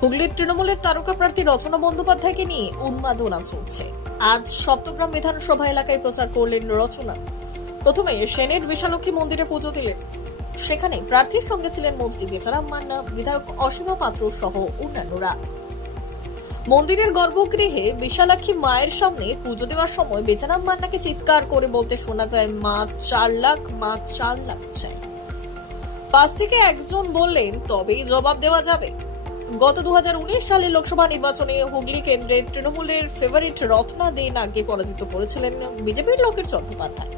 হুগলির তৃণমূলের তারকা প্রার্থী রচনা বন্দ্যোপাধ্যায়কে নিয়ে উন্মাদনা চলছে। আজ সপ্তগ্রাম বিধানসভা এলাকায় প্রচার করলেন রচনা। প্রথমে সেনেট বিশালক্ষী মন্দিরে পুজো দিলেন। সেখানে প্রার্থীর সঙ্গে ছিলেন মন্ত্রী বেচারাম মান্না, বিধায়ক অসীমা পাত্র সহ অন্যান্যরা। মন্দিরের গর্ভগৃহে বিশালাক্ষী মায়ের সামনে পুজো দেওয়ার সময় বেচারাম মান্নাকে চিৎকার করে বলতে শোনা যায়, মা 4 লাখ, মা 4 লাখ চাই। পাশ থেকে একজন বললেন, তবেই জবাব দেওয়া যাবে। গত 2019 সালে লোকসভা নির্বাচনে হুগলি কেন্দ্রে তৃণমূলের ফেভারিট রত্না দে নাগকে পরাজিত করেছিলেন বিজেপির লোকের চট্টোপাধ্যায়।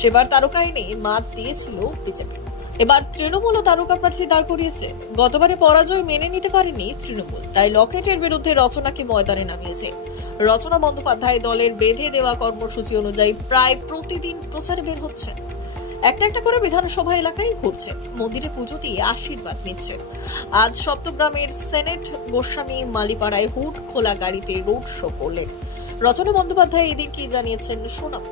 সেবার তারকা এনে মাত দিয়েছিল বিজেপি। এবার তৃণমূল ও তারকা প্রার্থী দাঁড় করিয়েছে। গতবারে পরাজয় মেনে নিতে পারেনি তৃণমূল, তাই লকেটের বিরুদ্ধে রচনাকে ময়দানে নামিয়েছে। রচনা বন্দ্যোপাধ্যায় দলের বেঁধে দেওয়া কর্মসূচি অনুযায়ী প্রায় প্রতিদিন প্রচারে বের হচ্ছেন। একটা একটা করে বিধানসভা এলাকায় ঘুরছে, মন্দিরে পুজো দিয়ে আশীর্বাদ নিচ্ছে। আজ সপ্তগ্রামের সেনেট গোস্বামী মালিপাড়ায় হুড খোলা গাড়িতে রোড শো করলেন। রচনা বন্দ্যোপাধ্যায় এদিন কি জানিয়েছেন শোনাব।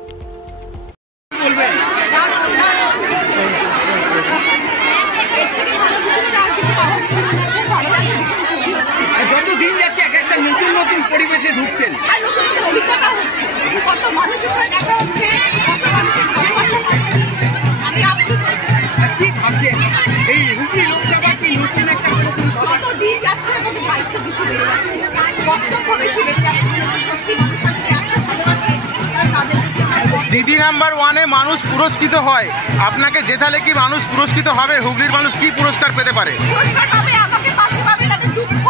যতদিন যাচ্ছে এক একটা নতুন নতুন পরিবেশে ঢুকছেন, নতুন নতুন অভিজ্ঞতা হচ্ছে, কত মানুষের সঙ্গে দেখা হচ্ছে, কত মানুষের ভালোবাসা পাচ্ছি। আমি আপ্লুত। কি ভাবছেন এই হুগলি লোকসভা কি নতুন একটা যত দিন যাচ্ছে তত দায়িত্ব বেশি বেড়ে যাচ্ছে, কর্তব্য বেশি বেড়ে যাচ্ছে। সত্যি মানুষের সাথে একটা ভালোবাসে তাদেরকে। দিদি নাম্বার 1-এ মানুষ পুরস্কৃত হয়, আপনাকে জেতালে কি মানুষ পুরস্কৃত হবে? হুগলির মানুষ কি পুরস্কার পেতে পারে? পুরস্কার পাবে, আমাকে পাশে পাবে, তাদের দুঃখ,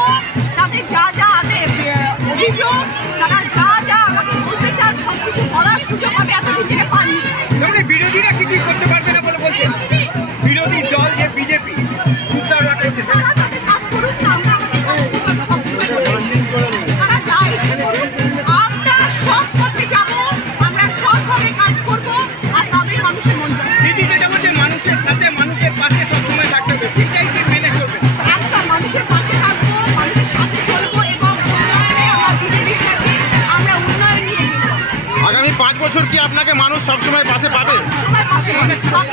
তাদের যা যা অভিযোগ, তারা যা যা আমাকে বলতে চান সবকিছু বলার সুযোগ আমি এতদিন থেকে পাইনি। বিরোধীরা কি করতে পারবে না বলে বলছেন? বিরোধী দল যে বিজেপি তারা তাদের কাজ করুক না, আমরা আমাদের কাজ করবো, আমরা সবসময় বলি। তারা যা ইচ্ছে করুক, আমরা সব পথে যাবো, আমরা সবভাবে কাজ করবো, আর তবে মানুষের মন যাবে। দিদি যেটা বলছে মানুষের সাথে মানুষের পাশে সবসময় থাকতে হবে, সেটাই কি মেনে চলবে? একটা মানুষের পাশে থাকবো, মানুষের সাথে চলবো এবং উন্নয়নে আমার দিদি বিশ্বাসী আমরা উন্নয়ন নিয়ে এগিয়ে যাবো। আগামী 5 বছর কি আপনাকে মানুষ সবসময় পাশে পাবে? সবাই পাশে পাবে, সব